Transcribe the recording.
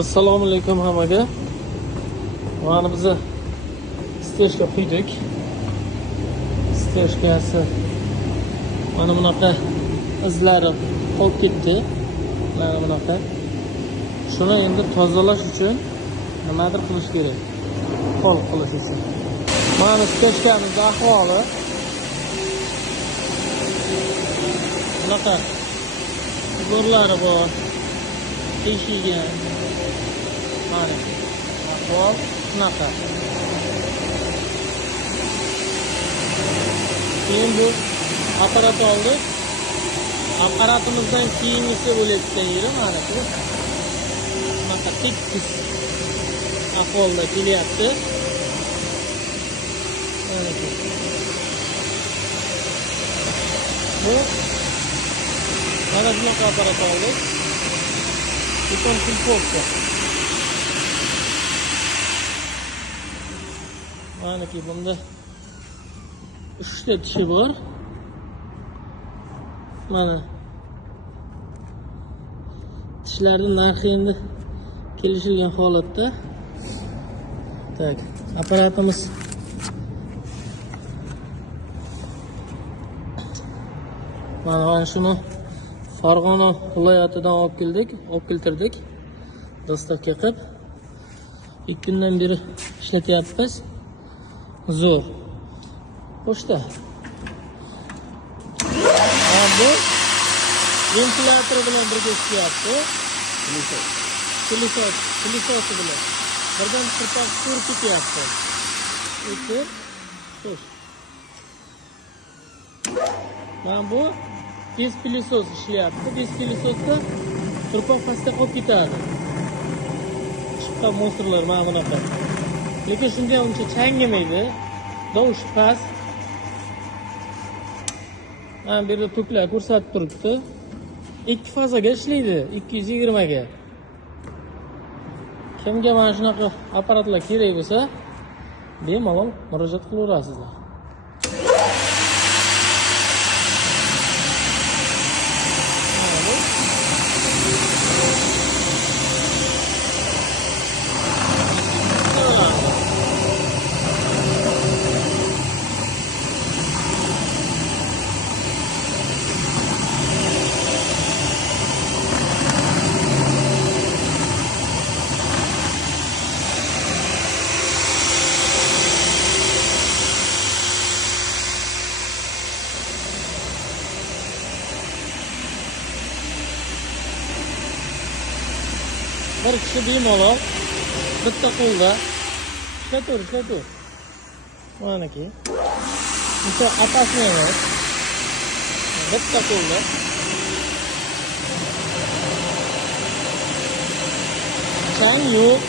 Assalomu alaykum hammaga. Mana biz stejga quydik. Stejgasi mana bunaqa izlari qolib ketdi. Mana bunaqa. Shuni endi tozalash uchun nimadir qilish kerak. Qol qilish uchun. Mana stejkamizning ahvoli bunaqa. Zo'rlari bor. Teshilgan. Mana ahvol shunaqa. Keyin bu apparat oldik. Apparatimizdan keyingisi bo'layotgan yeri mana shu. Bunaqa tekis ahvolda kelyapti. Bu mana shunaqa apparat oldik. Beton sulfotda. Manaki bunda 3 ta tishi bor. Mana tishlarning narxi endi kelishilgan holatda. Tak, apparatimiz mana shuni Farg'ona viloyatidan olib keltirdik. Dostavka qilib 2 kundan beri ishlatyapmiz. Zo'r. Pochta. Bu ventilyator bilan birga ishlayapti. Pilisos bilan. Birdan tirpak surib ketyapti. O'tib, xo'sh. Mana bu tez pilisos ishlayapti. Tez pilisosda tirpak pastga qolib ketadi. Chiqqan monstrlar mana bunaqa. Lekin shunga uncha changamaydi. Dovush past. Mana bu yerda to'klar ko'rsatib turibdi. 2 fazaga ishlaydi, 220 ga. Kimga mana shunaqa apparatlar kerak bo'lsa, bemalol murojaat qilaverasizlar. Bir kishi bemalol bitta qo'lda ishlataver. Manaki. Bitta apasini emas. Bitta qo'lda. Chang yo'q.